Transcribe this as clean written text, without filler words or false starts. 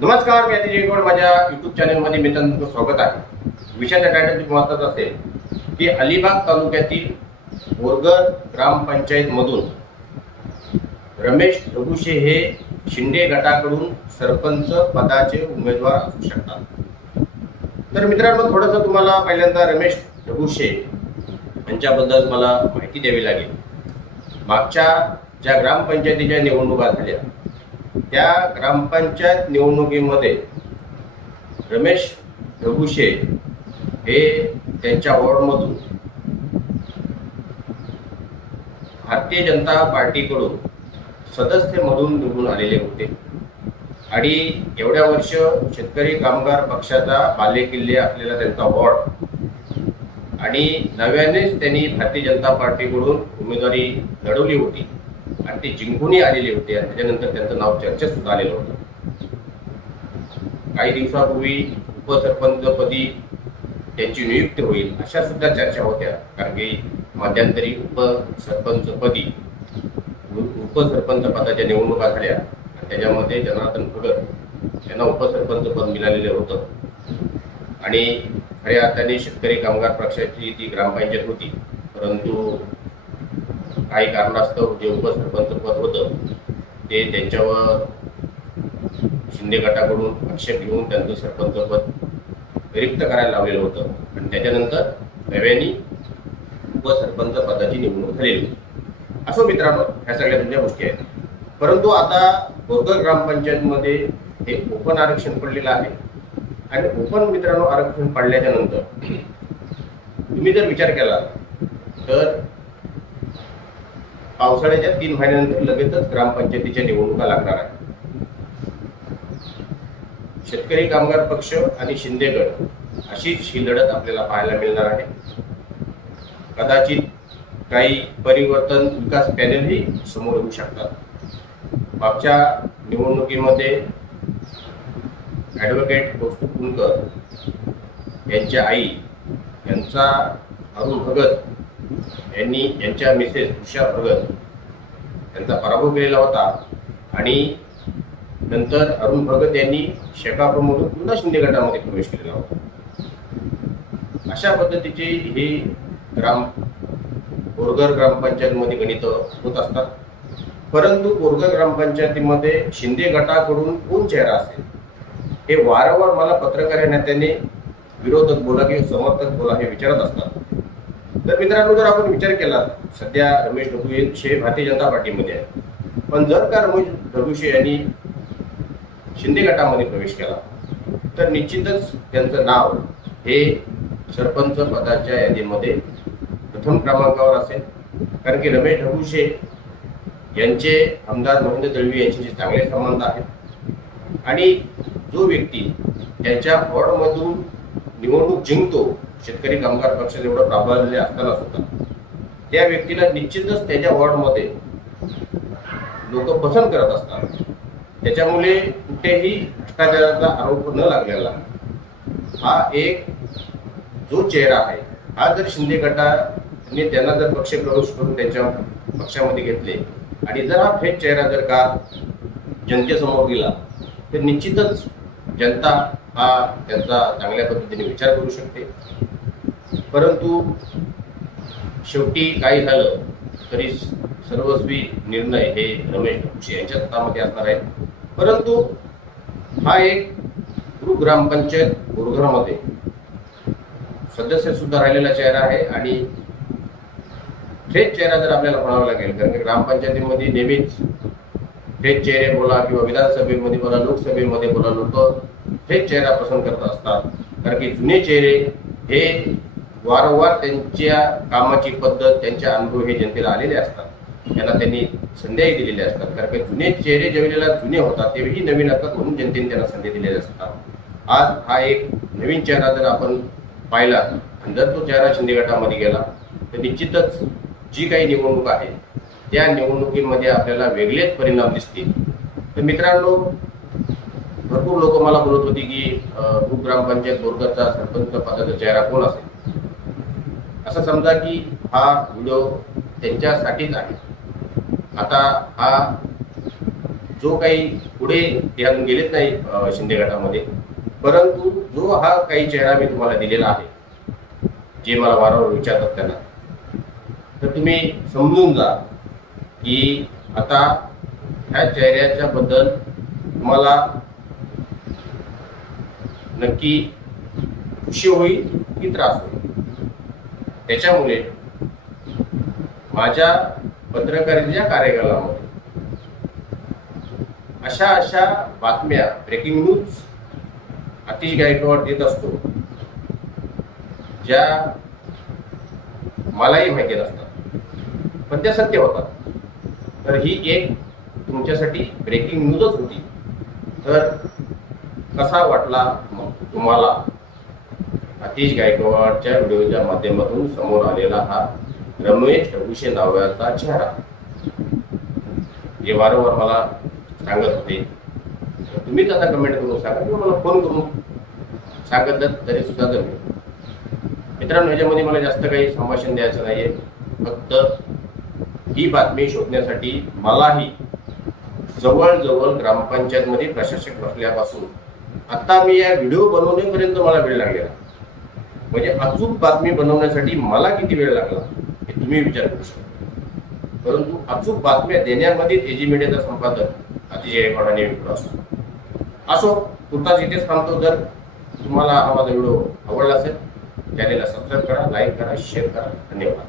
नमस्कार, मी अतिशय जयगौड. माझ्या यूट्यूब चॅनलमध्ये मित्रांचं स्वागत आहे. विषयाचा टायटल महत्त्वाचा असेल की अलिबाग तालुक्यातील बोरगर ग्रामपंचायतमधून रमेश ढबुशे हे शिंदे गटाकडून सरपंच पदाचे उमेदवार असू शकतात. तर मित्रांनो, थोडंसं तुम्हाला पहिल्यांदा रमेश ढबुशे यांच्याबद्दल मला माहिती द्यावी लागेल. मागच्या ज्या ग्रामपंचायतीच्या निवडणुका झाल्या त्या ग्रामपंचायत निवडणुकीमध्ये रमेश ढबुशे हे त्यांच्या वॉर्डमधून भारतीय जनता पार्टीकडून सदस्य म्हणून निवडून आलेले होते आणि एवढ्या वर्ष शेतकरी कामगार पक्षाचा बालेकिल्ले असलेला त्यांचा वॉर्ड आणि नव्यानेच त्यांनी भारतीय जनता पार्टीकडून उमेदवारी लढवली होती आणि ते जिंकूनही आलेले होते आणि त्याच्यानंतर त्यांचं नाव चर्चेत सुद्धा आलेलं होतं. काही दिवसापूर्वी उपसरपंचपदी त्यांची नियुक्ती होईल अशा सुद्धा चर्चा होत्या, कारण की मध्यंतरी उपसरपंच पदाच्या निवडणुका झाल्या आणि त्याच्यामध्ये जनार्दन भगत यांना उपसरपंच पद मिळालेलं होतं आणि खऱ्या अर्थाने शेतकरी कामगार पक्षाची ती ग्रामपंचायत होती. परंतु काही कारणास्तव जे उपसरपंच पद होतं ते त्यांच्यावर शिंदे गटाकडून आक्षेप घेऊन त्यांचं सरपंच पद रिक्त करायला लावलेलं होतं आणि त्याच्यानंतर नव्याने उपसरपंच पदाची निवडणूक झालेली होती. असो मित्रांनो, ह्या सगळ्या तुमच्या गोष्टी आहेत. परंतु आता बोरगर ग्रामपंचायतमध्ये हे ओपन आरक्षण पडलेलं आहे आणि ओपन मित्रांनो आरक्षण पडल्याच्या नंतर तुम्ही जर विचार केला तर पावसाळ्याच्या 3 महिन्यानंतर लगेचच ग्रामपंचायतीच्या निवडणुका लागणार आहेत. शेतकरी कामगार पक्ष आणि शिंदे गट अशीच ही लढत आपल्याला पाहायला मिळणार आहे. कदाचित काही परिवर्तन विकास पॅनलही समोर येऊ शकतात. मागच्या निवडणुकीमध्ये ॲडव्होकेट कौस्तुभ कुंकर यांच्या आई यांचा अरुण भगत यांनी यांच्या मिसेस उषा भगत यांचा पराभव केलेला होता आणि नंतर अरुण भगत यांनी शेकाप्रमधून पुन्हा शिंदे गटामध्ये प्रवेश केलेला होता. अशा पद्धतीची ही बोरगर ग्रामपंचायतमध्ये गणित होत असतात. परंतु बोरगर ग्रामपंचायतीमध्ये शिंदे गटाकडून कोण चेहरा असेल हे वारंवार मला पत्रकार नेत्याने विरोधक बोला किंवा समर्थक बोला हे विचारत असतात. तर मित्रांनो, जर आपण विचार केला, सध्या रमेश ढबुशे भारतीय जनता पार्टीमध्ये आहे, पण जर का रमेश ढबुशे यांनी शिंदे गटामध्ये प्रवेश केला तर निश्चितच त्यांचं नाव हे सरपंच पदाच्या यादीमध्ये प्रथम क्रमांकावर असेल. कारण की रमेश ढबुशे यांचे आमदार महेंद्र दळवी यांच्याशी चांगले संबंध आहेत आणि जो व्यक्ती त्यांच्या वॉर्डमधून निवडणूक जिंकतो, शेतकरी कामगार पक्ष एवढं प्राबल्य असताना सुद्धा त्या व्यक्तीला निश्चितच त्याच्या वॉर्डमध्ये लोक पसंत करत असतात. त्याच्यामुळे कुठेही भ्रष्टाचाराचा आरोप न लागलेला हा एक जो चेहरा आहे, हा जर शिंदे गटाने त्यांना जर पक्ष प्रवेश करून त्यांच्या पक्षामध्ये घेतले आणि जर हा फेक चेहरा जर का जनतेसमोर गेला तर निश्चितच जनता हा त्यांचा चांगल्या पद्धतीने विचार करू शकते. परंतु शेवटी काही झालं तरी सर्वस्वी निर्णय हे रमेश ढबुशे यांच्या हातामध्ये असणार आहे. परंतु हा एक ग्रामपंचायत बोरगरमध्ये सदस्य सुद्धा राहिलेला चेहरा आहे आणि थेट चेहरा जर आपल्याला म्हणावा लागेल, कारण की ग्रामपंचायतीमध्ये नेहमीच थेट चेहरे बोला किंवा विधानसभेमध्ये बोला, लोकसभेमध्ये बोला, लोक थेट चेहरा पसंत करत असतात. कारण की जुने चेहरे हे वारंवार त्यांच्या कामाची पद्धत, त्यांचे अनुभव हे जनतेला आलेले असतात, त्यांना त्यांनी संध्याही दिलेल्या असतात. कारण की जुने चेहरे ज्यावेळेला जुने होतात तेही नवीन असतात, म्हणून जनतेने त्यांना संधी दिलेल्या असतात. आज हा एक नवीन चेहरा जर आपण पाहिला आणि जर तो चेहरा शिंदे गटामध्ये गेला तर निश्चितच जी काही निवडणूक आहे त्या निवडणुकीमध्ये आपल्याला वेगळेच परिणाम दिसतील. तर मित्रांनो, भरपूर लोक मला बोलत होती की ग्रामपंचायत बोरगरचा सरपंच पदाचा चेहरा कोण असेल. असं समजा की हा व्हिडिओ त्यांच्यासाठीच आहे. आता हा जो काही पुढे ते अजून गेलेच नाही शिंदे गटामध्ये, परंतु जो हा काही चेहरा मी तुम्हाला दिलेला आहे, जे मला वारंवार विचारतात त्यांना, तर तुम्ही समजून जा की आता ह्या चेहऱ्याच्या बद्दल तुम्हाला नक्की खुशी होईल की त्रास होईल. त्याच्यामुळे माझ्या पत्रकारितेच्या कार्यकालामध्ये अशा बातम्या, ब्रेकिंग न्यूज अतिश गायकवाड देत असतो, ज्या मलाही माहिती नसतात पण त्या सत्य होतात. तर ही एक तुमच्यासाठी ब्रेकिंग न्यूजच होती. तर कसा वाटला मग तुम्हाला अतिश गायकवाडच्या व्हिडिओच्या माध्यमातून समोर आलेला हा रमेश टबुशे नावाचा चेहरा, जे वारंवार मला सांगत होते. तुम्हीच आता कमेंट करून सांगा किंवा मला फोन करून सांगितलं तरी सुद्धा जमेल. मित्रांनो, ह्याच्यामध्ये मला जास्त काही संभाषण द्यायचं नाहीये. फक्त ही बातमी शोधण्यासाठी मलाही जवळजवळ ग्रामपंचायतमध्ये प्रशासक बसल्यापासून आता मी या व्हिडिओ बनवण्यापर्यंत मला वेळ लागलेला. म्हणजे अचूक बातमी बनवण्यासाठी मला किती वेळ लागला हे तुम्ही विचार करू शकता. परंतु अचूक बातम्या देण्यामध्ये एजी मीडियाचा संपादक अतिश गायकवाड आणि विपुल असो. तुर्तास इथेच थांबतो. जर तुम्हाला हा माझा व्हिडिओ आवडला असेल, चॅनेलला सबस्क्राईब करा, लाईक करा, शेअर करा. धन्यवाद.